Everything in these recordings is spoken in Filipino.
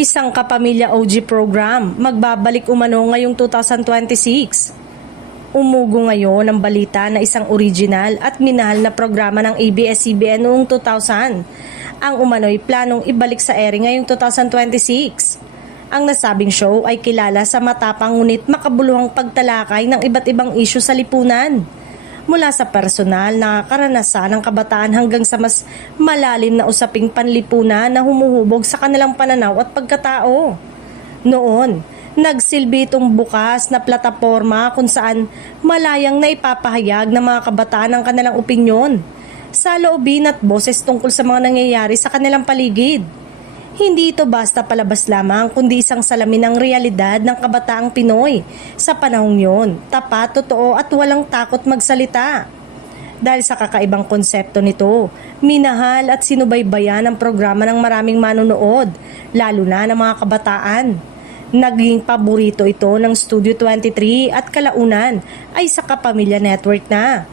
Isang kapamilya OG program, magbabalik umano ngayong 2026. Umugo ngayon ang balita na isang original at minahal na programa ng ABS-CBN noong 2000. Ang umano'y planong ibalik sa ere ngayong 2026. Ang nasabing show ay kilala sa matapang ngunit makabuluhang pagtalakay ng iba't ibang isyu sa lipunan. Mula sa personal na karanasan ng kabataan hanggang sa mas malalim na usaping panlipunan na humuhubog sa kanilang pananaw at pagkatao. Noon, nagsilbi itong bukas na plataporma kung saan malayang na ipapahayag ng mga kabataan ang kanilang opinyon, saloobin at boses tungkol sa mga nangyayari sa kanilang paligid. Hindi ito basta palabas lamang kundi isang salamin ng realidad ng kabataang Pinoy sa panahong yon, tapat, totoo at walang takot magsalita. Dahil sa kakaibang konsepto nito, minahal at sinubaybayan ang programa ng maraming manonood, lalo na ng mga kabataan. Naging paborito ito ng Studio 23 at kalaunan ay sa Kapamilya Network na,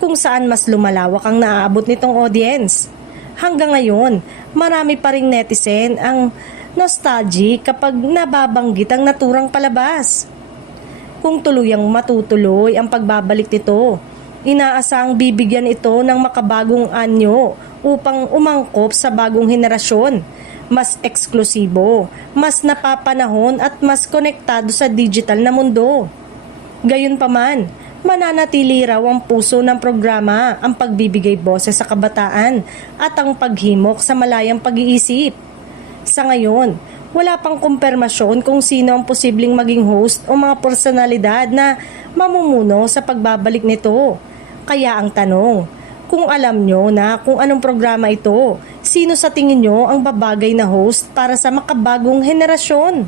kung saan mas lumalawak ang naaabot nitong audience. Hanggang ngayon, marami pa ring netizen ang nostalgic kapag nababanggit ang naturang palabas. Kung tuluyang matutuloy ang pagbabalik nito, inaasang bibigyan ito ng makabagong anyo upang umangkop sa bagong henerasyon, mas eksklusibo, mas napapanahon at mas konektado sa digital na mundo. Gayunpaman, mananatili raw ang puso ng programa, ang pagbibigay boses sa kabataan at ang paghimok sa malayang pag-iisip. Sa ngayon, wala pang kumpirmasyon kung sino ang posibleng maging host o mga personalidad na mamumuno sa pagbabalik nito. Kaya ang tanong, kung alam nyo na kung anong programa ito, sino sa tingin nyo ang babagay na host para sa makabagong henerasyon?